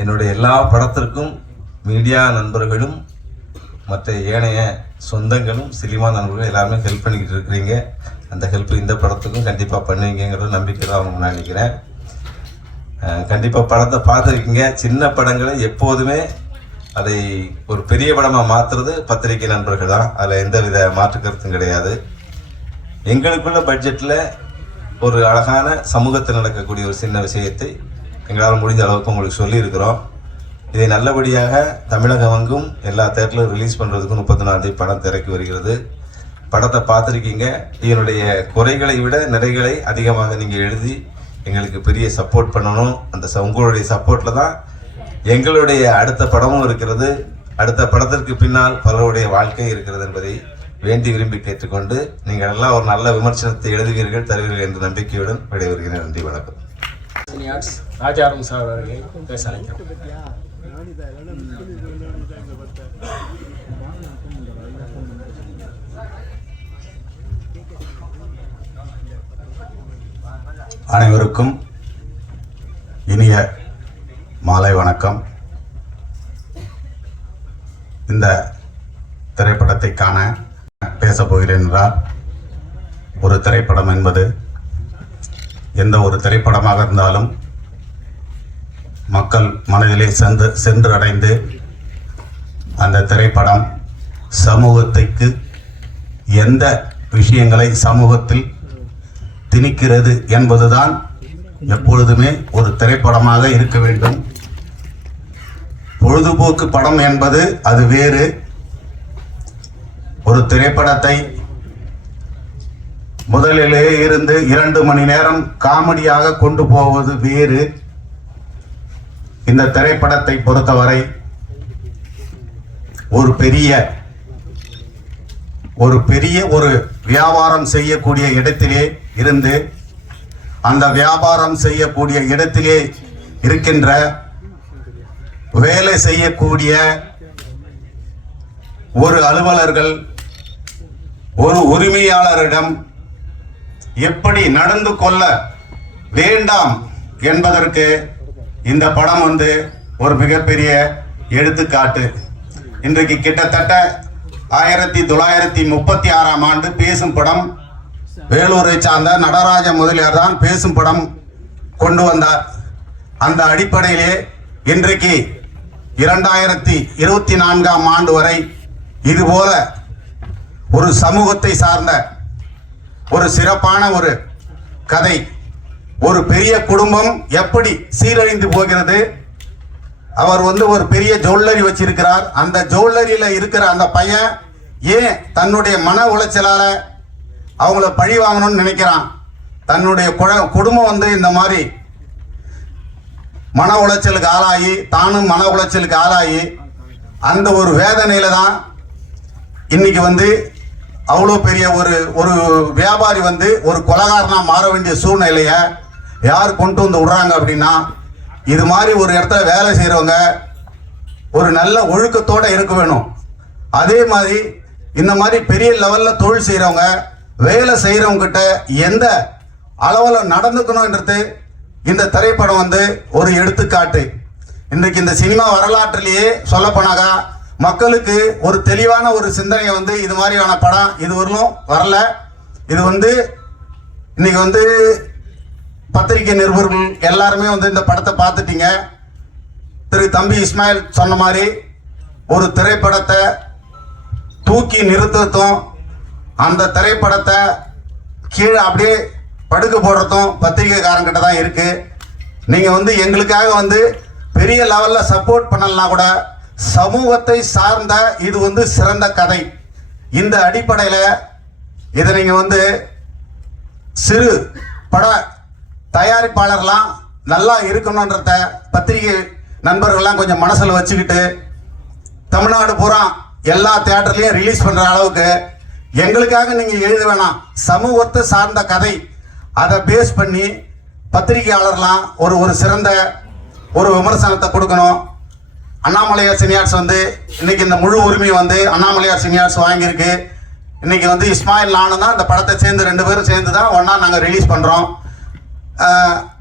என்னுடைய எல்லா படத்திற்கும் மீடியா நண்பர்களும் மற்ற ஏனைய சொந்தங்களும் சினிமா நண்பர்களும் எல்லாருமே ஹெல்ப் பண்ணிக்கிட்டு இருக்கிறீங்க. அந்த ஹெல்ப் இந்த படத்துக்கும் கண்டிப்பாக பண்ணுவீங்கிற நம்பிக்கை தான் அவங்க நான் நினைக்கிறேன். கண்டிப்பாக படத்தை பார்த்துருக்கீங்க. சின்ன படங்களை எப்போதுமே அதை ஒரு பெரிய படமாக மாற்றுறது பத்திரிகை நண்பர்கள் தான். அதில் எந்தவித மாற்று கருத்தும் கிடையாது. எங்களுக்குள்ள பட்ஜெட்டில் ஒரு அழகான சமூகத்தில் நடக்கக்கூடிய ஒரு சின்ன விஷயத்தை எங்களால் முடிஞ்ச அளவுக்கு உங்களுக்கு சொல்லியிருக்கிறோம். இதை நல்லபடியாக தமிழகம் எங்கும் எல்லா தேட்டரிலும் ரிலீஸ் பண்ணுறதுக்கு முப்பத்தி நாலு படம் திறக்கி வருகிறது. படத்தை பார்த்துருக்கீங்க. இதனுடைய குறைகளை விட நிறைகளை அதிகமாக நீங்கள் எழுதி எங்களுக்கு பெரிய சப்போர்ட் பண்ணணும். அந்த ச- உங்களுடைய சப்போர்ட்டில் தான் எங்களுடைய அடுத்த படமும் இருக்கிறது. அடுத்த படத்திற்கு பின்னால் பலருடைய வாழ்க்கை இருக்கிறது என்பதை வேண்டி விரும்பி கேட்டுக்கொண்டு நீங்கள் எல்லாம் ஒரு நல்ல விமர்சனத்தை எழுதுவீர்கள் தருவீர்கள் என்ற நம்பிக்கையுடன் விடைபெறுகிறேன். நன்றி வணக்கம். சினியார்ட்ஸ் ராஜாராம் சார் அவர்களை பேச அழைக்கிறோம் அனைவருக்கும் இனிய மாலை வணக்கம். இந்த திரைப்படத்தை காண பேசப் போகிறேன் என்றால் ஒரு திரைப்படம் என்பது எந்த ஒரு திரைப்படமாக இருந்தாலும் மக்கள் மனதிலே சென்று சென்று அடைந்து அந்த திரைப்படம் சமூகத்துக்கு எந்த விஷயங்களை சமூகத்தில் திணிக்கிறது என்பதுதான் எப்பொழுதுமே ஒரு திரைப்படமாக இருக்க வேண்டும். பொழுதுபோக்கு படம் என்பது அது வேறு. ஒரு திரைப்படத்தை முதலிலே இருந்து இரண்டு மணி நேரம் காமெடியாக கொண்டு போவது வேறு. இந்த திரைப்படத்தை பொறுத்தவரை ஒரு பெரிய ஒரு பெரிய ஒரு வியாபாரம் செய்யக்கூடிய இடத்திலே இருந்து அந்த வியாபாரம் செய்யக்கூடிய இடத்திலே இருக்கின்ற வேலை செய்யக்கூடிய ஒரு அலுவலர்கள் ஒரு உரிமையாளரிடம் எப்படி நடந்து கொள்ள வேண்டாம் என்பதற்கு இந்த படம் வந்து ஒரு மிகப்பெரிய எடுத்துக்காட்டு. இன்றைக்கு கிட்டத்தட்ட ஆயிரத்தி தொள்ளாயிரத்தி முப்பத்தி ஆறாம் ஆண்டு பேசும் படம் வேலூரை சார்ந்த நடராஜ முதலியார் தான் பேசும் படம் கொண்டு வந்தார். அந்த அடிப்படையிலே இன்றைக்கு இரண்டாயிரத்தி இருபத்தி நான்காம் ஆண்டு வரை இதுபோல ஒரு சமூகத்தை சார்ந்த ஒரு சிறப்பான ஒரு கதை. ஒரு பெரிய குடும்பம் எப்படி சீரழிந்து போகிறது? அவர் வந்து ஒரு பெரிய ஜுவல்லரி வச்சிருக்கிறார். அந்த ஜுவல்லரியில இருக்கிற அந்த பையன் ஏன் தன்னுடைய மன உளைச்சலால அவங்கள பழி வாங்கணும்னு நினைக்கிறான்? தன்னுடைய குழ- குடும்பம் வந்து இந்த மாதிரி மன உளைச்சலுக்கு ஆளாகி தானும் மன உளைச்சலுக்கு ஆளாகி அந்த ஒரு வேதனையில தான் இன்னைக்கு வந்து அவ்வளோ பெரிய ஒரு ஒரு வியாபாரி வந்து ஒரு கொலகாரனாக மாற வேண்டிய சூழ்நிலையை யார் கொண்டு வந்து விடுறாங்க அப்படின்னா இது மாதிரி ஒரு இடத்துல வேலை செய்கிறவங்க ஒரு நல்ல ஒழுக்கத்தோடு இருக்க வேணும். அதே மாதிரி இந்த மாதிரி பெரிய லெவலில் தொழில் செய்கிறவங்க வேலை செய்கிறவங்க கிட்ட எந்த அளவில் நடந்துக்கணுன்றது இந்த திரைப்படம் வந்து ஒரு எடுத்துக்காட்டு. இன்றைக்கு இந்த சினிமா வரலாற்றிலேயே சொல்லப்போனாக்கா மக்களுக்கு ஒரு தெளிவான ஒரு சிந்தனையை வந்து இது மாதிரியான படம் இது வரலும் வரல. இது வந்து இன்னைக்கு வந்து பத்திரிகை நிருபர்கள் எல்லாருமே வந்து இந்த படத்தை பார்த்துட்டீங்க. திரு தம்பி இஸ்மாயில் சொன்ன மாதிரி ஒரு திரைப்படத்தை தூக்கி நிறுத்தத்தும் அந்த திரைப்படத்தை கீழே அப்படியே படுக்க போடுறதும் பத்திரிகைக்காரங்கிட்ட தான் இருக்குது நீங்கள் வந்து எங்களுக்காக வந்து பெரிய லெவலில் சப்போர்ட் பண்ணலனா கூட சமூகத்தை சார்ந்த இது வந்து சிறந்த கதை. இந்த அடிப்படையில் இதை நீங்கள் வந்து சிறு பட தயாரிப்பாளர்லாம் நல்லா இருக்கணுன்றத பத்திரிகை நண்பர்கள்லாம் கொஞ்சம் மனசில் வச்சுக்கிட்டு தமிழ்நாடு பூரா எல்லா தேட்டர்லேயும் ரிலீஸ் பண்ணுற அளவுக்கு எங்களுக்காக நீங்கள் எழுத வேணாம். சமூகத்தை சார்ந்த கதை. அதை பேஸ் பண்ணி பத்திரிகையாளர்லாம் ஒரு ஒரு சிறந்த ஒரு விமர்சனத்தை கொடுக்கணும். அண்ணாமலையார் சீனியார்ஸ் வந்து இன்னைக்கு இந்த முழு உரிமையை வந்து அண்ணாமலையார் சீனியார்ஸ் வாங்கியிருக்கு. இன்னைக்கு வந்து இஸ்மாயில் நானும் தான் இந்த படத்தை சேர்ந்து ரெண்டு பேரும் சேர்ந்து தான் ஒன்றா நாங்கள் ரிலீஸ் பண்ணுறோம்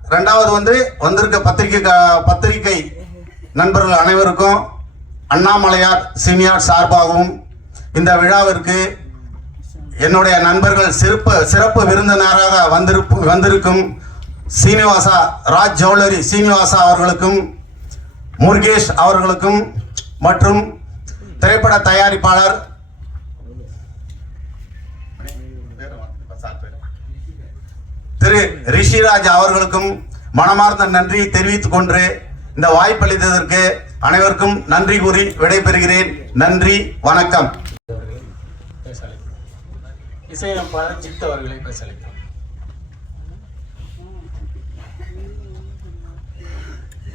ரெண்டாவது வந்து வந்திருக்க பத்திரிகை பத்திரிகை நண்பர்கள் அனைவருக்கும் அண்ணாமலையார் சீனியார் சார்பாகவும் இந்த விழாவிற்கு என்னுடைய நண்பர்கள் சிறப்பு சிறப்பு விருந்தினராக வந்திருப்பு வந்திருக்கும் சீனிவாசா ராஜ் ஜவுளரி சீனிவாசா அவர்களுக்கும் முருகேஷ் அவர்களுக்கும் மற்றும் திரைப்பட தயாரிப்பாளர் திரு ரிஷிராஜ் அவர்களுக்கும் மனமார்ந்த நன்றி தெரிவித்துக் கொண்டு இந்த வாய்ப்பளித்ததற்கு அனைவருக்கும் நன்றி கூறி விடைபெறுகிறேன். நன்றி வணக்கம். இசையமைப்பாளர் ஜித் அவர்களை பேச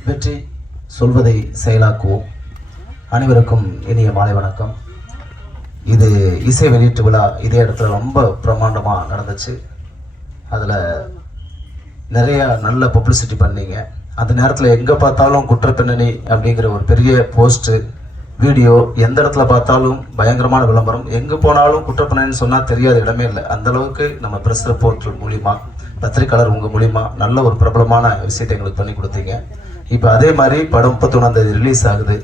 வெற்றி. சொல்வதை செயலாக்குவோம் அனைவருக்கும் இனிய மாலை வணக்கம். இது இசை வெளியீட்டு விழா. இதே இடத்துல ரொம்ப பிரம்மாண்டமாக நடந்துச்சு. அதில் நிறையா நல்ல பப்ளிசிட்டி பண்ணீங்க. அந்த நேரத்தில் எங்கே பார்த்தாலும் குற்றப்பின்னணி அப்படிங்கிற ஒரு பெரிய போஸ்ட்டு வீடியோ எந்த இடத்துல பார்த்தாலும் பயங்கரமான விளம்பரம். எங்கே போனாலும் குற்றப்பின்னணின்னு சொன்னால் தெரியாத இடமே இல்லை. அந்த அளவுக்கு நம்ம ப்ரெஸ் ரிப்போர்ட் மூலிமா பத்திரிக்கையாளர் உங்கள் மூலிமா நல்ல ஒரு பிரபலமான விஷயத்தை எங்களுக்கு பண்ணி கொடுத்தீங்க. இப்போ அதே மாதிரி படம் முப்பத்தொன்னாம் தேதி ரிலீஸ் ஆகுது.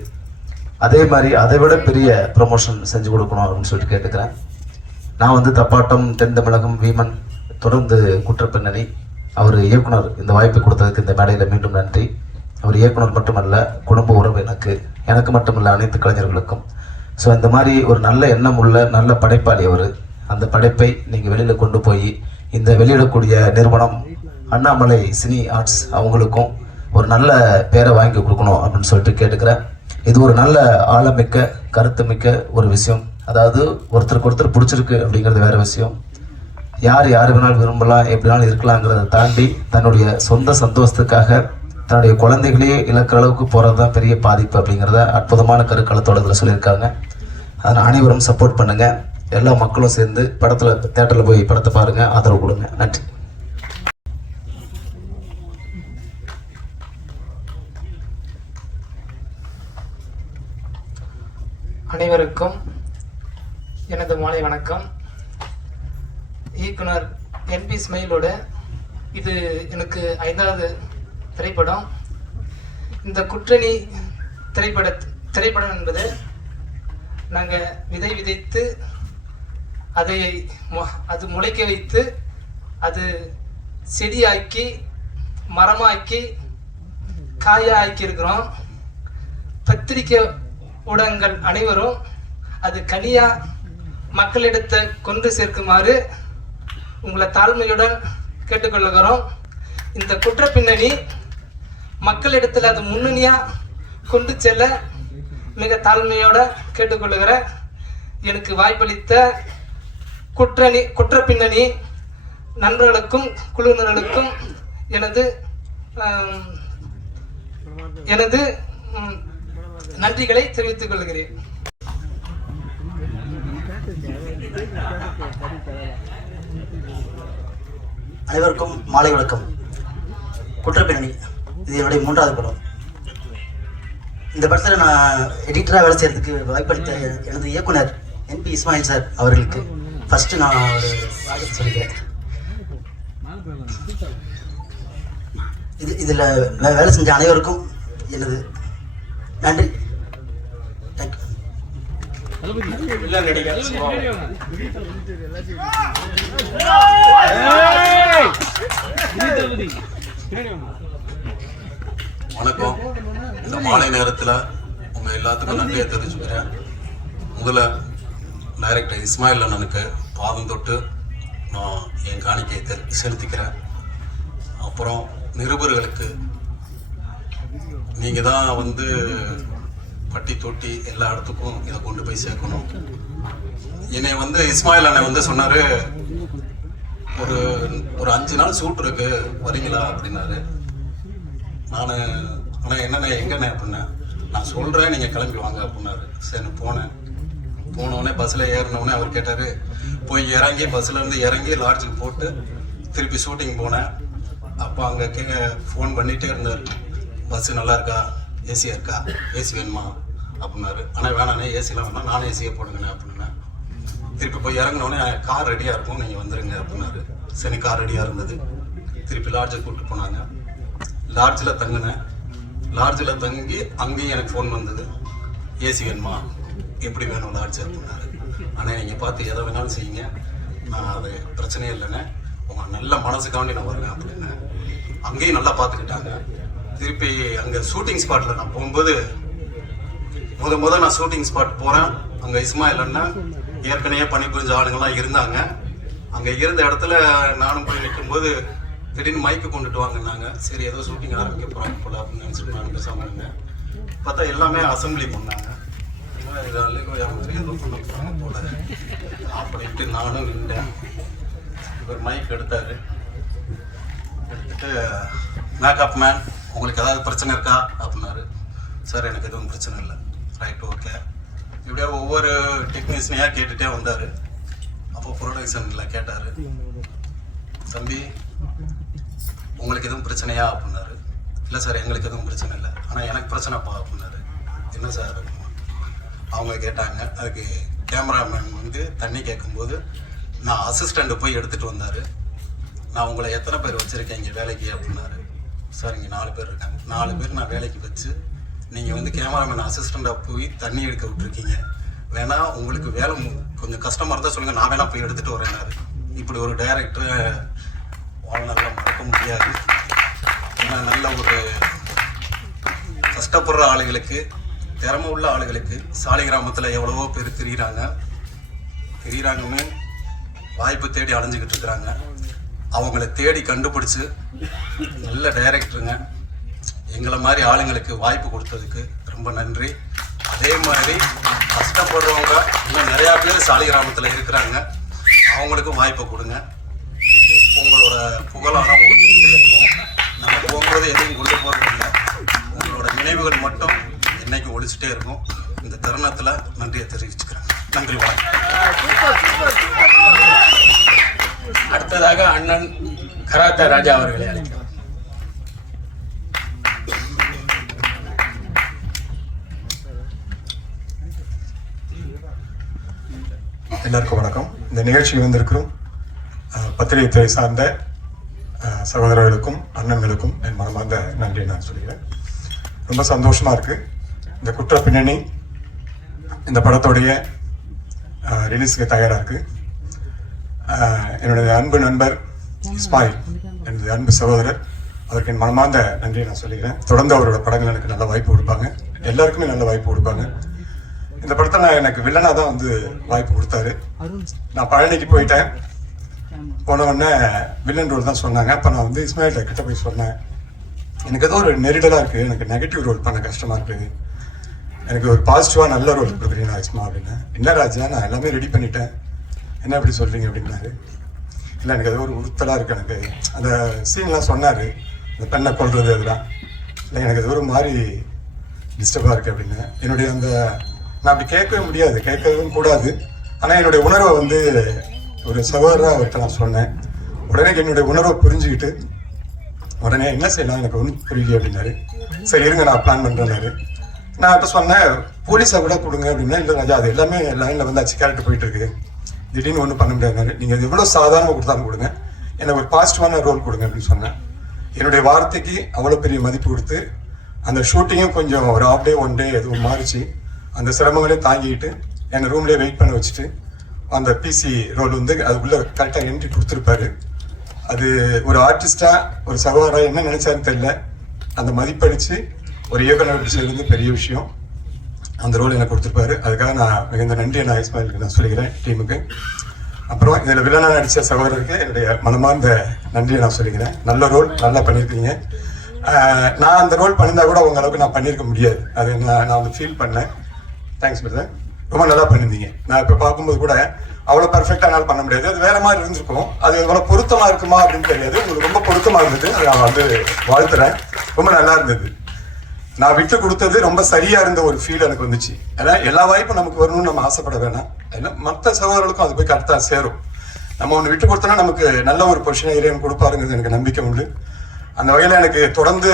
அதே மாதிரி அதை விட பெரிய ப்ரொமோஷன் செஞ்சு கொடுக்கணும் அப்படின்னு சொல்லிட்டு கேட்டுக்கிறேன். நான் வந்து தப்பாட்டம் தென் தமிழகம் வீமன் தொடர்ந்து குற்றப்பின்னணி. அவர் இயக்குனர் இந்த வாய்ப்பு கொடுத்ததுக்கு இந்த மேடையில் மீண்டும் நன்றி. அவர் இயக்குனர் மட்டுமல்ல குடும்ப உறவு எனக்கு. எனக்கு மட்டுமல்ல அனைத்து கலைஞர்களுக்கும். ஸோ இந்த மாதிரி ஒரு நல்ல எண்ணம் உள்ள நல்ல படைப்பாளி அவர். அந்த படைப்பை நீங்கள் வெளியில் கொண்டு போய் இந்த வெளியிடக்கூடிய நிறுவனம் அண்ணாமலை சினி ஆர்ட்ஸ் அவங்களுக்கும் ஒரு நல்ல பேரை வாங்கி கொடுக்கணும் அப்படின்னு சொல்லிட்டு கேட்டுக்கிறேன். இது ஒரு நல்ல ஆழமிக்க கருத்துமிக்க ஒரு விஷயம். அதாவது ஒருத்தருக்கு ஒருத்தர் பிடிச்சிருக்கு அப்படிங்கிறது வேற விஷயம். யார் யார் வேணாலும் விரும்பலாம் எப்படினாலும் இருக்கலாங்கிறத தாண்டி தன்னுடைய சொந்த சந்தோஷத்துக்காக தன்னுடைய குழந்தைகளையே இழக்கிற அளவுக்கு போகிறது தான் பெரிய பாதிப்பு அப்படிங்கிறத அற்புதமான கருக்களத்தோட இதில் சொல்லியிருக்காங்க. அதனால் அனைவரும் சப்போர்ட் பண்ணுங்கள் எல்லா மக்களும் சேர்ந்து படத்தில் தேட்டரில் போய் படத்தை பாருங்கள் ஆதரவு கொடுங்க. நன்றி. அனைவருக்கும் எனது மாலை வணக்கம். இயக்குனர் என்பி ஸ்மைலோட இது எனக்கு ஐந்தாவது திரைப்படம். இந்த குற்றணி திரைப்பட திரைப்படம் என்பது நாங்கள் விதை விதைத்து அதை மு- அது முளைக்க வைத்து அது செடியாக்கி மரமாக்கி காயாக ஆக்கியிருக்கிறோம் பத்திரிக்கை ஊடகங்கள் அனைவரும் அது கனியா மக்களிடத்தை கொண்டு சேர்க்குமாறு உங்களை தாழ்மையுடன் கேட்டுக்கொள்ளுகிறோம் இந்த குற்ற பின்னணி மக்களிடத்தில் அது முன்னணியாக கொண்டு செல்ல மிக தாழ்மையோட கேட்டுக்கொள்கிற எனக்கு வாய்ப்பளித்த குற்றணி குற்ற பின்னணி நண்பர்களுக்கும் குழுவினர்களுக்கும் எனது எனது நன்றிகளை தெரிவித்துக் கொள்கிறேன். அனைவருக்கும் மாலை வணக்கம். குற்றப்பின்னணி இது என்னுடைய மூன்றாவது படம். இந்த படத்தில் நான் எடிட்டராக வேலை செய்கிறதுக்கு வாய்ப்பளித்த எனது இயக்குனர் என்பி இஸ்மாயில் சார் அவர்களுக்கு ஃபஸ்ட்டு நான் ஒரு வாழ்த்து சொல்லிக்கிறேன். இது இதில் வேலை செஞ்ச அனைவருக்கும் எனது நன்றி தேங்க்யூ இல்ல நடிகர் சுபாவம். வணக்கம். இந்த மாலை நேரத்தில் உங்கள் எல்லாத்துக்கும் நன்றியை தெரிவிச்சுக்கிறேன். முதல்ல டைரக்டர் இஸ்மாயில் அண்ணனுக்கு பாதம் தொட்டு நான் என் காணிக்கையை தெ செலுத்திக்கிறேன். அப்புறம் நிருபர்களுக்கு நீங்கள் தான் வந்து பட்டி தொட்டி எல்லா இடத்துக்கும் இதை கொண்டு போய் சேர்க்கணும். என்னை வந்து இஸ்மாயில் அண்ணன் வந்து சொன்னார் ஒரு ஒரு அஞ்சு நாள் ஷூட் இருக்கு வரீங்களா? அப்படின்னாரு. நான் ஆனால் என்னண்ணே எங்கண்ணே? அப்படின்னேன். நான் சொல்கிறேன் நீங்கள் கிளம்பி வாங்க அப்படின்னாரு. சரி போனேன். போனோடனே பஸ்ஸில் ஏறினோடனே அவர் கேட்டார் போய் இறங்கி பஸ்ஸில் இருந்து இறங்கி லாட்ஜுக்கு போட்டு திருப்பி ஷூட்டிங் போனேன். அப்போ அங்கே கே ஃபோன் பண்ணிகிட்டே இருந்தார். பஸ்ஸு நல்லா இருக்கா? ஏசியாக இருக்கா ஏசி வேணுமா? அப்படின்னாரு. ஆனால் வேணாண்ணே ஏசிலாம் வேணாம். நான் ஏசியை போடுங்கண்ணே அப்படின்னேன் திருப்பி போய் இறங்கினோடனே கார் ரெடியாக இருக்கும் நீங்கள் வந்துடுங்க அப்படின்னாரு. சரி கார் ரெடியாக இருந்தது. திருப்பி லாட்ஜை கூப்பிட்டு போனாங்க. லாட்ஜில் தங்கினேன். லாட்ஜில் தங்கி அங்கேயும் எனக்கு ஃபோன் வந்தது. ஏசி வேணுமா? எப்படி வேணும் லாட்ஜ் அப்படின்னாரு. ஆனால் நீங்கள் பார்த்து எதை வேணாலும் செய்யுங்க. நான் அது பிரச்சனையே இல்லைண்ணே. உங்கள் நல்ல மனசுக்காண்டி நான் வருவேன் அப்படின்னு. அங்கேயும் நல்லா பார்த்துக்கிட்டாங்க. திருப்பி அங்கே ஷூட்டிங் ஸ்பாட்டில் நான் போகும்போது முத முத நான் ஷூட்டிங் ஸ்பாட் போகிறேன் அங்கே இஸ்மாயில் அண்ணன் ஏற்கனவே பணிபுரிஞ்ச ஆளுங்கள்லாம் இருந்தாங்க. அங்கே இருந்த இடத்துல நானும் போய் நிற்கும்போது திடீர்னு மைக்கு கொண்டுட்டு வாங்கினாங்க. சரி ஏதோ ஷூட்டிங் ஆரம்பிக்க போகிறாங்க போல அப்படின்னு நினச்சிட்டு நான் பேசாமல் இருந்தேன் பார்த்தா எல்லாமே அசம்பிளி பண்ணாங்க. ஏதோ பண்ண போகிறாங்க போல அப்படின்ட்டு நானும் நின்றேன். ஒரு மைக் எடுத்தார். எடுத்துட்டு மேக்கப் மேன் உங்களுக்கு ஏதாவது பிரச்சனை இருக்கா? அப்படின்னாரு. சார் எனக்கு எதுவும் பிரச்சனை இல்லை. Right okay. இப்படியே ஒவ்வொரு டெக்னீஷியனையாக கேட்டுகிட்டே வந்தார். அப்போ ப்ரொடக்ஷனில் கேட்டார். தம்பி உங்களுக்கு எதுவும் பிரச்சனையா? அப்படின்னாரு. இல்லை சார் எங்களுக்கு எதுவும் பிரச்சனை இல்லை. ஆனால் எனக்கு பிரச்சனைப்பா அப்படின்னாரு. என்ன சார்? அவங்க கேட்டாங்க. அதுக்கு கேமராமேன் வந்து தண்ணி கேட்கும்போது நான் அசிஸ்டண்ட்டு போய் எடுத்துகிட்டு வந்தார். நான் உங்களை எத்தனை பேர் வச்சுருக்கேன் இங்கே வேலைக்கு? அப்படின்னாரு. சார் இங்கே நாலு பேர் இருக்காங்க. நாலு பேர் நான் வேலைக்கு வச்சு நீங்கள் வந்து கேமராமேன் அசிஸ்டண்ட்டாக போய் தண்ணி எடுக்க விட்டுருக்கீங்க. வேணா உங்களுக்கு வேலை கொஞ்சம் கஷ்டமாக இருந்தால் சொல்லுங்கள் நான் வேணா போய் எடுத்துகிட்டு வரேன் இப்படி ஒரு டைரக்டரை வாழ்நாளில் மறக்க முடியாது. ஏன்னா நல்ல ஒரு கஷ்டப்படுற ஆளுகளுக்கு திறமை உள்ள ஆளுகளுக்கு சாலை கிராமத்தில் எவ்வளவோ பேர் தெரியுறாங்க. திரியிறாங்கன்னு வாய்ப்பு தேடி அலைஞ்சிக்கிட்டு இருக்கிறாங்க. அவங்கள தேடி கண்டுபிடிச்சு நல்ல டைரக்டருங்க எங்களை மாதிரி ஆளுங்களுக்கு வாய்ப்பு கொடுத்ததுக்கு ரொம்ப நன்றி. அதே மாதிரி கஷ்டப்படுறவங்க இன்னும் நிறையா பேர் சாலை கிராமத்தில் இருக்கிறாங்க. அவங்களுக்கும் வாய்ப்பை கொடுங்க. உங்களோட புகழான நம்ம போகும்போது எதையும் கொண்டு போகிறது இல்லை உங்களோட நினைவுகள் மட்டும் என்னைக்கு ஒழிச்சிட்டே இருக்கும். இந்த தருணத்தில் நன்றியை தெரிவிச்சுக்கிறேன். நன்றி வணக்கம் அடுத்ததாக அண்ணன் கராத்தா ராஜா அவர்களை அழைக்கிறோம் எல்லாருக்கும் வணக்கம். இந்த நிகழ்ச்சிக்கு வந்திருக்கிறோம் பத்திரிகை துறை சார்ந்த சகோதரர்களுக்கும் அண்ணன்களுக்கும் என் மனமார்ந்த நன்றி நான் சொல்கிறேன். ரொம்ப சந்தோஷமா இருக்கு. இந்த குற்ற பின்னணி இந்த படத்துடைய ரிலீஸுக்கு தயாராக இருக்கு. என்னுடைய அன்பு நண்பர் இஸ்மாயில் எனது அன்பு சகோதரர் அவருக்கு என் மனமார்ந்த நன்றியை நான் சொல்லிக்கிறேன் தொடர்ந்து அவரோட படங்கள் எனக்கு நல்ல வாய்ப்பு கொடுப்பாங்க. எல்லாருக்குமே நல்ல வாய்ப்பு கொடுப்பாங்க. இந்த படத்தில் நான் எனக்கு வில்லனாக தான் வந்து வாய்ப்பு கொடுத்தாரு. நான் பழனிக்கு போயிட்டேன். போன உடனே வில்லன் ரோல் தான் சொன்னாங்க. அப்போ நான் வந்து இஸ்மாயில் கிட்ட போய் சொன்னேன். எனக்கு ஏதோ ஒரு நெரிடலாக இருக்குது எனக்கு நெகட்டிவ் ரோல் பண்ண கஷ்டமாக இருக்குது. எனக்கு ஒரு பாசிட்டிவாக நல்ல ரோல் கொடுக்குறீங்களா இஸ்மா அப்படின்னு. என்ன ராஜா நான் எல்லாமே ரெடி பண்ணிட்டேன். என்ன அப்படி சொல்கிறீங்க அப்படின்னாரு. இல்லை எனக்கு அது ஒரு உறுத்தலாக இருக்குது எனக்கு. அந்த சீன்லாம் சொன்னார். அந்த பெண்ணை கொள்வது அதெல்லாம் இல்லை எனக்கு அது ஒரு மாதிரி டிஸ்டர்பாக இருக்குது அப்படின்னு. என்னுடைய அந்த நான் அப்படி கேட்கவே முடியாது. கேட்கவும் கூடாது. ஆனால் என்னுடைய உணர்வை வந்து ஒரு சகோதரராக அவர்கிட்ட நான் சொன்னேன். உடனே என்னுடைய உணர்வை புரிஞ்சுக்கிட்டு உடனே என்ன செய்யலாம்? எனக்கு ஒன்றும் புரியல அப்படின்னாரு. சரி இருங்க நான் பிளான் பண்ணுறேன்னாரு நான் இப்போ சொன்னேன் போலீஸை கூட கொடுங்க அப்படின்னா இல்லை ராஜா அது எல்லாமே லைனில் வந்தாச்சு. கேரக்டர் போயிட்டு இருக்கு. திடீர்னு ஒன்றும் பண்ண முடியாது. நீங்கள் எவ்வளோ சாதாரணமாக கொடுத்தாலும் கொடுங்க. எனக்கு ஒரு பாசிட்டிவான ரோல் கொடுங்க அப்படின்னு சொன்னேன். என்னுடைய வார்த்தைக்கு அவ்வளோ பெரிய மதிப்பு கொடுத்து அந்த ஷூட்டிங்கும் கொஞ்சம் ஒரு ஆஃப் டே ஒன் டே எதுவும் மாறிச்சு. அந்த சிரமங்களையும் தாங்கிட்டு என்னை ரூம்லேயே வெயிட் பண்ண வச்சுட்டு அந்த பிசி ரோல் வந்து அதுக்குள்ளே கரெக்டாக என்ட்ரி கொடுத்துருப்பாரு. அது ஒரு ஆர்டிஸ்டாக ஒரு சகோதராக என்ன நினைச்சாருன்னு தெரியல. அந்த மதிப்படித்து ஒரு இயக்குனர் செய்வது பெரிய விஷயம். அந்த ரோல் எனக்கு கொடுத்துருப்பாரு. அதுக்காக நான் மிகுந்த நன்றியை நான் இஸ்மாயிலுக்கு நான் சொல்லிக்கிறேன் டீமுக்கு. அப்புறம் இதில் வில்லனாக நடித்த சகோதரருக்கு என்னுடைய மனமார்ந்த நன்றியை நான் சொல்லிக்கிறேன். நல்ல ரோல் நல்லா பண்ணியிருக்கீங்க. நான் அந்த ரோல் பண்ணியிருந்தா கூட உங்க அளவுக்கு நான் பண்ணியிருக்க முடியாது. அது நான் நான் வந்து ஃபீல் பண்ணேன். தேங்க்ஸ் பிரதர் ரொம்ப நல்லா பண்ணியிருந்தீங்க. நான் இப்போ பார்க்கும்போது கூட அவ்வளோ பர்ஃபெக்டாக என்னால் பண்ண முடியாது. அது வேற மாதிரி இருந்திருக்கும். அது எவ்வளோ பொருத்தமாக இருக்குமா அப்படின்னு தெரியாது. உங்களுக்கு ரொம்ப பொருத்தமாக இருந்தது. அதை நான் வந்து வாழ்த்துறேன். ரொம்ப நல்லா இருந்தது. நான் விட்டு கொடுத்தது ரொம்ப சரியா இருந்த ஒரு ஃபீல் எனக்கு வந்துச்சு. ஏன்னா எல்லா வாய்ப்பும் நமக்கு வரணும்னு நம்ம ஆசைப்பட வேணாம். ஏன்னா மற்ற சகோதரர்களுக்கும் அது போய் கரெக்டாக சேரும். நம்ம ஒன்று விட்டு கொடுத்தோன்னா நமக்கு நல்ல ஒரு பொசிஷனை இறைவன் கொடுப்பாருங்கிறது எனக்கு நம்பிக்கை உண்டு. அந்த வகையில் எனக்கு தொடர்ந்து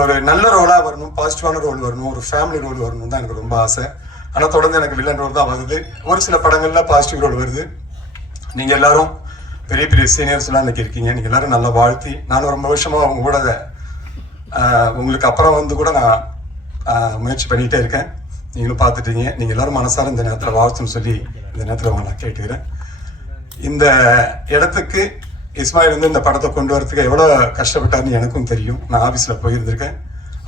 ஒரு நல்ல ரோலாக வரணும் பாசிட்டிவான ரோல் வரணும் ஒரு ஃபேமிலி ரோல் வரணும் தான் எனக்கு ரொம்ப ஆசை. ஆனால் தொடர்ந்து எனக்கு வில்லன் ரோல் தான் வருது. ஒரு சில படங்களில் பாசிட்டிவ் ரோல் வருது. நீங்கள் எல்லாரும் பெரிய பெரிய சீனியர்ஸ்லாம் இன்னைக்கு இருக்கீங்க. நீங்கள் எல்லாரும் நல்லா வாழ்த்தி நானும் ரொம்ப வருஷமாக அவங்க கூட உங்களுக்கு அப்புறம் வந்து கூட நான் முயற்சி பண்ணிகிட்டே இருக்கேன். நீங்களும் பார்த்துட்டீங்க. நீங்கள் எல்லோரும் மனசார இந்த நேரத்தில் வாழ்த்துன்னு சொல்லி இந்த நேரத்தில் உங்களை நான் கேட்டுக்கிறேன். இந்த இடத்துக்கு இஸ்மாயில் வந்து இந்த படத்தை கொண்டு வரதுக்கு எவ்வளோ கஷ்டப்பட்டாருன்னு எனக்கும் தெரியும். நான் ஆஃபீஸில் போயிருந்திருக்கேன்.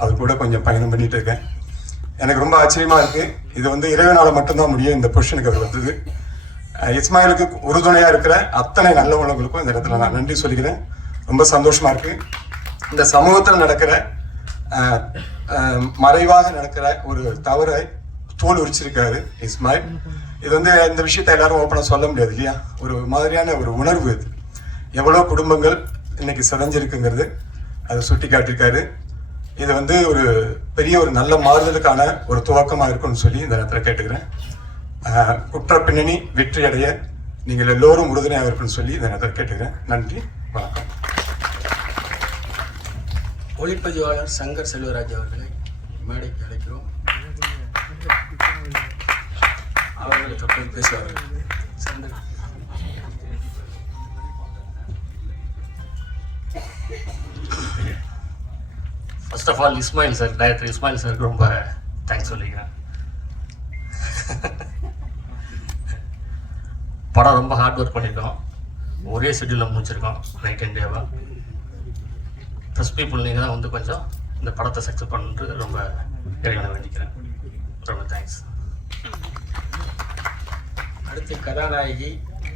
அது கூட கொஞ்சம் பயணம் பண்ணிட்டு இருக்கேன். எனக்கு ரொம்ப ஆச்சரியமாக இருக்குது இது வந்து இறைவனால் மட்டும்தான் முடியும் இந்த பொசிஷனுக்கு அவர் வந்தது. இஸ்மாயிலுக்கு உறுதுணையாக இருக்கிற அத்தனை நல்ல உணவுகளுக்கும் இந்த இடத்துல நான் நன்றி சொல்லிக்கிறேன். ரொம்ப சந்தோஷமாக இருக்குது இந்த சமூகத்தில் நடக்கிற மறைவாக நடக்கிற ஒரு தவறை தோல் உரிச்சிருக்காரு இஸ்மாயில். இது வந்து இந்த விஷயத்தை எல்லாரும் ஓப்பனாக சொல்ல முடியாது இல்லையா? ஒரு மாதிரியான ஒரு உணர்வு இது. எவ்வளோ குடும்பங்கள் இன்னைக்கு சிதஞ்சிருக்குங்கிறது அதை சுட்டி காட்டியிருக்காரு இது வந்து ஒரு பெரிய ஒரு நல்ல மாறுதலுக்கான ஒரு துவக்கமாக இருக்கும்னு சொல்லி இந்த நேரத்தில் கேட்டுக்கிறேன். குற்ற பின்னணி வெற்றி அடைய நீங்கள் எல்லோரும் உறுதுணையாக இருக்குன்னு சொல்லி இந்த நேரத்தில் கேட்டுக்கிறேன். நன்றி வணக்கம். ஒளிப்பதிவாளர் சங்கர் செல்வராஜ் அவர்களை மேடைக்கு அழைக்கிறோம். அவர்களை தொட்டு பேசுவார்கள். First of all Ismail sir director Ismail சாருக்கு ரொம்ப தேங்க்ஸ் சொல்லிக்கிறேன். படம் ரொம்ப ஹார்ட் ஒர்க் பண்ணியிருக்கோம் ஒரே ஷெட்யூலில் முடிச்சிருக்கோம் நைட் அண்ட் டேவாக பீப்புள் நீங்கள் தான் வந்து கொஞ்சம் இந்த படத்தை சக்ஸஸ் பண்ணுறது ரொம்ப இறைவனை வேண்டிக்கிறேன் ரொம்ப தேங்க்ஸ் அடுத்து கதாநாயகி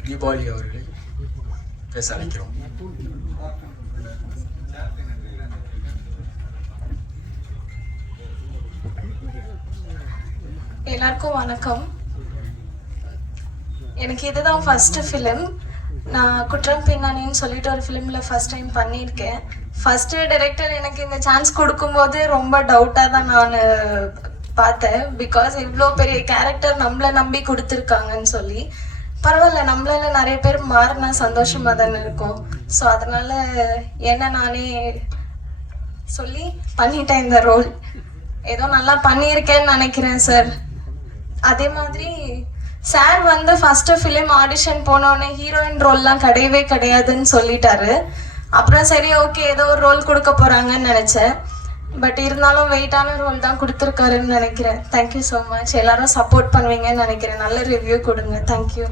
தீபாவளி அவர்களை பேச அழைக்கிறோம். எல்லாருக்கும் வணக்கம். எனக்கு இதுதான் ஃபர்ஸ்ட் ஃபிலிம் நான் குற்றம் பின்னணின்னு சொல்லிட்டு ஒரு ஃபிலிமில் ஃபர்ஸ்ட் டைம் பண்ணியிருக்கேன். ஃபர்ஸ்ட் டைரக்டர் எனக்கு இந்த சான்ஸ் கொடுக்கும்போது ரொம்ப டவுட்டாக தான் நான் பார்த்தேன். பிகாஸ் இவ்வளோ பெரிய கேரக்டர் நம்மளை நம்பி கொடுத்துருக்காங்கன்னு சொல்லி. பரவாயில்ல நம்மளால நிறைய பேர் மாறினா சந்தோஷமா தானே இருக்கும். ஸோ அதனால என்ன நானே சொல்லி பண்ணிட்டேன் இந்த ரோல் ஏதோ நல்லா பண்ணியிருக்கேன்னு நினைக்கிறேன் சார் அதே மாதிரி சார் வந்து ஃபர்ஸ்ட் ஃபிலிம் ஆடிஷன் போனோடனே ஹீரோயின் ரோல்லாம் கிடையவே கிடையாதுன்னு சொல்லிட்டாரு. அப்புறம் சரி ஓகே ஏதோ ஒரு ரோல் கொடுக்க போறாங்கன்னு நினைச்சேன். பட் இருந்தாலும் வெயிட்டான ரோல் தான் கொடுத்துருக்காருன்னு நினைக்கிறேன். தேங்க்யூ ஸோ மச் எல்லாரும் சப்போர்ட் பண்ணுவீங்கன்னு நினைக்கிறேன். நல்ல ரிவ்யூ கொடுங்க. தேங்க்யூ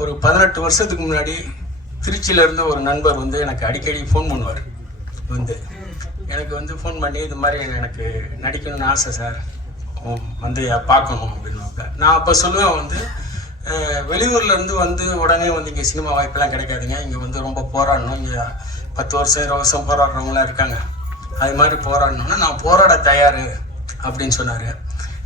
ஒரு பதினெட்டு வருஷத்துக்கு முன்னாடி திருச்சியில இருந்து ஒரு நண்பர் வந்து எனக்கு அடிக்கடி ஃபோன் பண்ணுவார். வந்து எனக்கு வந்து ஃபோன் பண்ணி இது மாதிரி எனக்கு நடிக்கணும்னு ஆசை சார் உம், வந்து பார்க்கணும் அப்படின்னாக்க நான் அப்போ சொல்லுவேன் வந்து வெளியூர்லேருந்து வந்து உடனே வந்து இங்கே சினிமா வாய்ப்பெல்லாம் கிடைக்காதுங்க. இங்கே வந்து ரொம்ப போராடணும். இங்கே பத்து வருஷம் இருபது வருஷம் போராடுறவங்களாம் இருக்காங்க. அது மாதிரி போராடணும்னா நான் போராட தயார் அப்படின்னு சொன்னார்.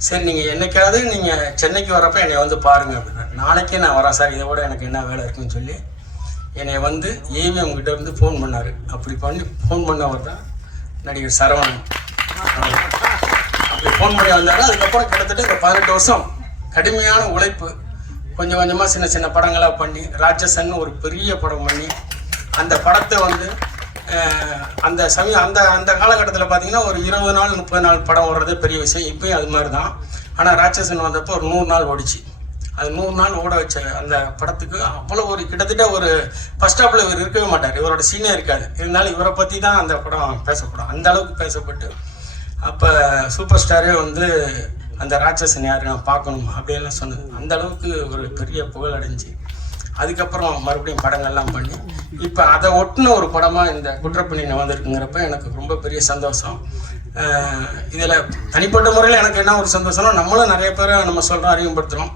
சரி நீங்கள் என்னைக்காவது நீங்கள் சென்னைக்கு வரப்போ என்னை வந்து பாருங்க அப்படின்னா நாளைக்கே நான் வரேன் சார் இதை விட எனக்கு என்ன வேலை இருக்குன்னு சொல்லி என்னை வந்து ஏவிஎம் கிட்ட இருந்து ஃபோன் பண்ணார். அப்படி பண்ணி ஃபோன் பண்ணவர் தான் நடிகர் சரவணன். அப்படி ஃபோன் பண்ணி வந்தாரு. அதுக்கப்புறம் கிட்டத்தட்ட ஒரு பதினெட்டு வருஷம் கடுமையான உழைப்பு. கொஞ்சம் கொஞ்சமாக சின்ன சின்ன படங்களாக பண்ணி ராட்சசன் ஒரு பெரிய படம் பண்ணி அந்த படத்தை வந்து அந்த சமயம் அந்த அந்த காலகட்டத்தில் பார்த்தீங்கன்னா ஒரு இருபது நாள் முப்பது நாள் படம் ஓடுறதே பெரிய விஷயம். இப்பயும் அது மாதிரி தான் ஆனால் ராட்சசன் வந்தப்போ ஒரு நூறு நாள் ஓடிச்சு. அது மூணு நாள் ஓட வச்ச அந்த படத்துக்கு அவ்வளோ ஒரு கிட்டத்தட்ட ஒரு ஃபர்ஸ்ட் ஸ்டாப்பில் இவர் இருக்கவே மாட்டார். இவரோட சீனே இருக்காது. இருந்தாலும் இவரை பற்றி தான் அந்த படம் பேசப்படும். அந்த அளவுக்கு பேசப்பட்டு அப்போ சூப்பர் ஸ்டாரே வந்து அந்த ராட்சசன் யார் நான் பார்க்கணும் அப்படின்லாம் சொன்னது. அந்த அளவுக்கு ஒரு பெரிய புகழ் அடைஞ்சு அதுக்கப்புறம் மறுபடியும் படங்கள்லாம் பண்ணி இப்போ அதை ஒட்டின ஒரு படமாக இந்த குற்றப்பணினை வந்திருக்குங்கிறப்ப எனக்கு ரொம்ப பெரிய சந்தோஷம். இதில் தனிப்பட்ட முறையில் எனக்கு என்ன ஒரு சந்தோஷம்னா நம்மளும் நிறைய பேரை நம்ம சொல்கிறோம் அறிமுகப்படுத்துகிறோம்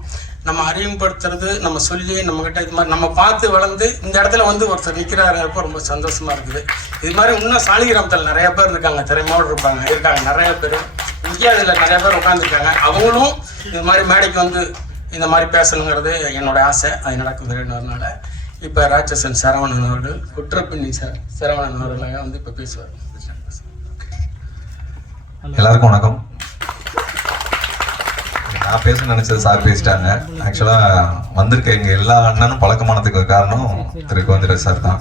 நம்ம அறிமுகப்படுத்துறது நம்ம சொல்லி நம்மக்கிட்ட இது மாதிரி நம்ம பார்த்து வளர்ந்து இந்த இடத்துல வந்து ஒருத்தர் நிற்கிறாருங்கிறப்ப ரொம்ப சந்தோஷமா இருக்குது. இது மாதிரி இன்னும் சாலிகிராமத்தில் நிறைய பேர் இருக்காங்க. திறமையோடு இருப்பாங்க. இருக்காங்க. நிறைய பேர். இந்தியாவில் நிறைய பேர் உட்காந்துருக்காங்க அவங்களும் இது மாதிரி மேடைக்கு வந்து இந்த மாதிரி பேசணுங்கிறது என்னோட ஆசை. அது நடக்குதுன்றதுனால இப்போ ராட்சசன் சரவணன் அவர்கள் குற்றப்பின்னி ச சரவணன் அவர்களாக வந்து இப்போ பேசுவார். எல்லாருக்கும் வணக்கம். நான் பேச நினைச்சது சார் பேசிட்டாங்க. ஆக்சுவலா வந்திருக்க எங்க எல்லா அண்ணனும் பழக்கமானதுக்கு காரணம் திரு கோவிந்தராஜ் சார் தான்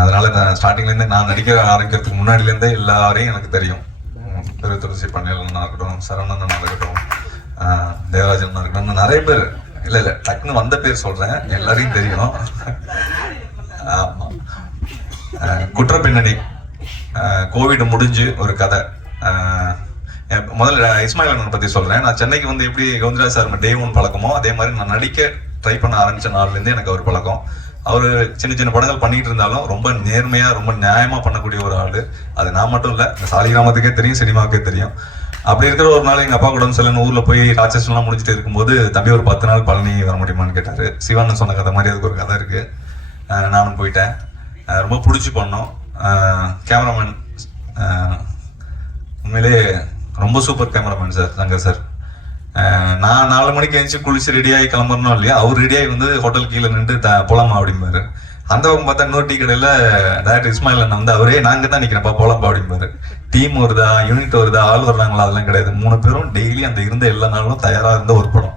அதனால நான் ஸ்டார்டிங்லேருந்து நான் நடிக்க ஆரம்பிக்கிறதுக்கு முன்னாடிலேருந்தே எல்லாரையும் எனக்கு தெரியும். திரு துளசி பண்ணையிலன்னா இருக்கட்டும் சரவணன் இருக்கட்டும் ஆஹ் தேவராஜன் இருக்கட்டும் இன்னும் நிறைய பேர். இல்லை இல்லை டக்குன்னு வந்த பேர் சொல்கிறேன் எல்லாரையும் தெரியும். ஆமாம் குற்ற பின்னணி. கோவிட் முடிஞ்சு ஒரு கதை. முதல்ல இஸ்மாயில் அண்ணன் பற்றி சொல்கிறேன் நான் சென்னைக்கு வந்து எப்படி கவுந்தராஜ் சார் டே ஒன் பழக்கமோ அதே மாதிரி நான் நடிக்க ட்ரை பண்ண ஆரம்பிச்ச நாள்லேருந்து எனக்கு அவர் பழக்கம். அவர் சின்ன சின்ன படங்கள் பண்ணிட்டு இருந்தாலும் ரொம்ப நேர்மையாக ரொம்ப நியாயமாக பண்ணக்கூடிய ஒரு ஆள். அது நான் மட்டும் இல்லை சாலிகிராமத்துக்கே தெரியும் சினிமாவுக்கே தெரியும். அப்படி இருக்கிற ஒரு நாள் எங்கள் அப்பா கூட சில ஊரில் போய் ராட்சஸ்லாம் முடிச்சுட்டு இருக்கும்போது தம்பி ஒரு பத்து நாள் பழனி வர முடியுமான்னு கேட்டார். சிவானன் சொன்ன கதை மாதிரி அதுக்கு ஒரு கதை இருக்குது நானும் போயிட்டேன். ரொம்ப பிடிச்சி பண்ணோம். கேமராமேன் உண்மையிலே ரொம்ப super cameraman sir Shankar sir. நான் நாலு மணிக்கு எழுந்துச்சு குளிச்சு ரெடியாகி கிளம்புறோம் இல்லையா அவர் ரெடியாகி வந்து ஹோட்டல் கீழே நின்று த போலாமா அப்படிம்பாரு. அந்த பக்கம் பார்த்தா இன்னொரு டீ கடையில் டேரக்டர் இஸ்மாயில் அண்ணன் வந்து அவரே நாங்கள் தான் நிற்கிறப்பா போலாம்பா அப்படிம்பாரு. டீம் வருதா யூனிட் வருதா ஆள் வர்றாங்களா அதெல்லாம் கிடையாது. மூணு பேரும் டெய்லி அந்த இருந்த எல்லா நாளும் தயாராக இருந்த ஒரு படம்.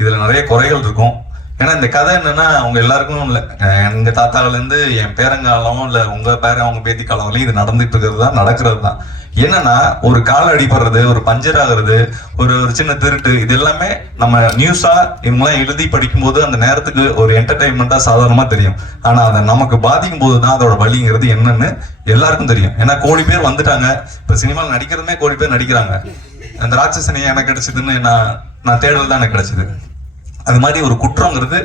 இதில் நிறைய குறைகள் இருக்கும். ஏன்னா இந்த கதை என்னன்னா அவங்க எல்லாருக்கும் இல்லை. எங்கள் தாத்தாவிலேருந்து என் பேரங்காலம் இல்லை உங்கள் பேரன் அவங்க பேத்தி காலம்லயும் இது நடந்துட்டு இருக்கிறது தான் நடக்கிறது தான். என்னன்னா ஒரு கால் அடிபடுறது ஒரு பஞ்சர் ஆகுறது ஒரு ஒரு சின்ன திருட்டு இது எல்லாமே நம்ம நியூஸா இவங்கெல்லாம் எழுதி படிக்கும்போது அந்த நேரத்துக்கு ஒரு என்டர்டைன்மெண்டா சாதாரணமா தெரியும். ஆனா அதை நமக்கு பாதிக்கும் போது தான் அதோட வழிங்கிறது என்னன்னு எல்லாருக்கும் தெரியும். ஏன்னா கோடி பேர் வந்துட்டாங்க. இப்ப சினிமாவில் நடிக்கிறதுமே கோடி பேர் நடிக்கிறாங்க. அந்த ராட்சசனி எனக்கு கிடைச்சதுன்னு நான் நான் தேடல் தான் எனக்கு கிடைச்சது. அது மாதிரி ஒரு குற்றங்கிறது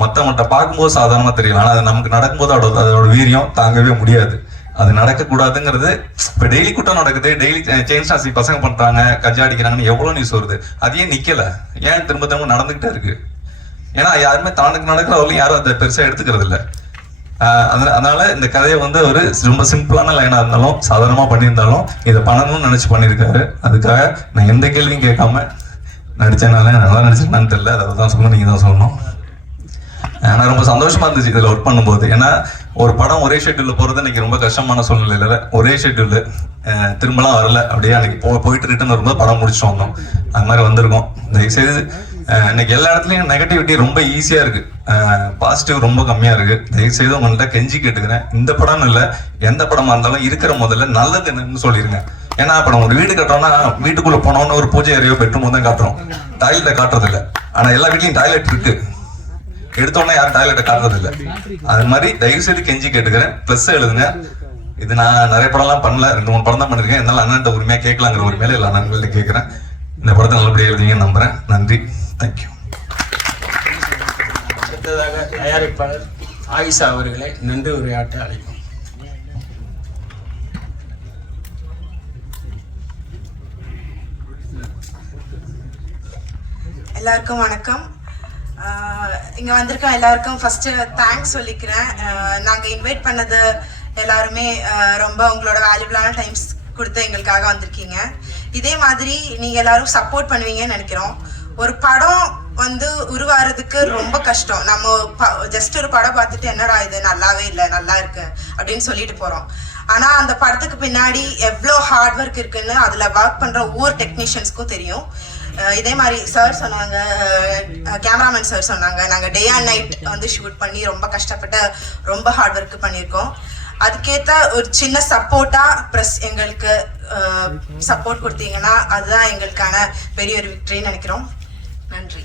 மற்றவங்கள்ட்ட பார்க்கும்போது சாதாரணமாக தெரியல ஆனால் அது நமக்கு நடக்கும்போது அதோட அதோட வீரியம் தாங்கவே முடியாது. அது நடக்கக்கூடாதுங்கிறது. இப்போ டெய்லி கூட்டம் நடக்குது டெய்லி செயின் ஸ்டாசி பசங்க பண்ணுறாங்க கஜா அடிக்கிறாங்கன்னு எவ்வளோ நியூஸ் வருது. அது ஏன் நிற்கல ஏன் திரும்ப திரும்ப நடந்துக்கிட்டே இருக்கு? ஏன்னா யாருமே தானுக்கு நடக்கிற வரலையும் யாரும் அதை பெருசாக எடுத்துக்கிறது இல்லை. அதனால இந்த கதையை வந்து ஒரு ரொம்ப சிம்பிளான லைனா இருந்தாலும் சாதாரணமா பண்ணியிருந்தாலும் இதை பண்ணணும்னு நினைச்சு பண்ணியிருக்காரு. அதுக்காக நான் எந்த கேள்வியும் கேட்காம நடித்தேனால நல்லா நடிச்சிருக்கான்னு தெரியல. அதை தான் சொல்லணும் நீங்க தான் சொல்லணும். ஆனா ரொம்ப சந்தோஷமா இருந்துச்சு இதுல ஒர்க் பண்ணும்போது. ஏன்னா ஒரு படம் ஒரே ஷெட்யூல்ல போறது இன்னைக்கு ரொம்ப கஷ்டமான சூழ்நிலையில ஒரே ஷெட்யூல் திரும்பலாம் வரல. அப்படியே அன்னைக்கு போ போயிட்டு ரிட்டர்ன் வரும்போது படம் முடிச்சு வந்தோம். அது மாதிரி வந்திருக்கோம். தயவுசெய்து இன்னைக்கு எல்லா இடத்துலையும் நெகட்டிவிட்டி ரொம்ப ஈஸியா இருக்கு. பாசிட்டிவ் ரொம்ப கம்மியா இருக்கு. தயவுசெய்து உங்கள்கிட்ட கெஞ்சி கேட்டுக்கிறேன். இந்த படம்னு இல்லை எந்த படமா இருந்தாலும் இருக்கிற முதல்ல நல்லது என்னன்னு சொல்லிருங்க. ஏன்னா இப்ப நம்ம ஒரு வீடு கட்டுறோம்னா வீட்டுக்குள்ள போனோம்னு ஒரு பூஜை அறையோ பெட்ரூம் தான் காட்டுறோம். டாய்லெட்டை காட்டுறது ஆனால் ஆனா எல்லா வீட்லயும் டாய்லெட் இருக்கு. எடுத்தோடனே யாரும் டாய்லெட்டை காட்டுறது இல்ல அது மாதிரி தயவு செய்து கெஞ்சி கேட்டுக்கிறேன். ப்ளஸ் எழுதுங்க. இது நான் நிறைய படம்லாம் பண்ணல. ரெண்டு மூணு படம் தான் பண்ணிருக்கேன். என்னால அண்ணன்ட்ட உரிமையா கேட்கலாங்கிற உரிமையில எல்லா நண்பர்கள்ட்ட கேட்கிறேன். இந்த படத்தை நல்லபடியா எழுதுவீங்கன்னு நம்புறேன். நன்றி. தேங்க்யூ அடுத்ததாக தயாரிப்பாளர் ஆயிஷா அவர்களை நன்றி உரையாற்ற அழைக்கும் எல்லாருக்கும் வணக்கம். இங்கே வந்திருக்க எல்லாருக்கும் ஃபஸ்ட்டு தேங்க்ஸ் சொல்லிக்கிறேன். நாங்கள் இன்வைட் பண்ணது எல்லாருமே ரொம்ப உங்களோட வேல்யூபிளான டைம்ஸ் கொடுத்து எங்களுக்காக வந்திருக்கீங்க. இதே மாதிரி நீங்கள் எல்லாரும் சப்போர்ட் பண்ணுவீங்கன்னு நினைக்கிறோம். ஒரு படம் வந்து உருவாகிறதுக்கு ரொம்ப கஷ்டம். நம்ம ஜஸ்ட் ஒரு படம் பார்த்துட்டு என்னடா இது நல்லாவே இல்லை நல்லா இருக்கு அப்படின்னு சொல்லிட்டு போகிறோம் ஆனால் அந்த படத்துக்கு பின்னாடி எவ்வளோ ஹார்ட் ஒர்க் இருக்குன்னு அதில் ஒர்க் பண்ணுற ஒவ்வொரு டெக்னீஷியன்ஸ்க்கும் தெரியும். இதே மாதிரி சார் சொன்னாங்க கேமராமேன் சார் சொன்னாங்க நாங்கள் டே அண்ட் நைட் வந்து ஷூட் பண்ணி ரொம்ப கஷ்டப்பட்டு ரொம்ப ஹார்ட் ஒர்க் பண்ணியிருக்கோம். அதுக்கேற்ற ஒரு சின்ன சப்போர்ட்டாக ப்ளஸ் எங்களுக்கு சப்போர்ட் கொடுத்தீங்கன்னா அதுதான் எங்களுக்கான பெரிய ஒரு விக்ட்ரின்னு நினைக்கிறோம். நன்றி.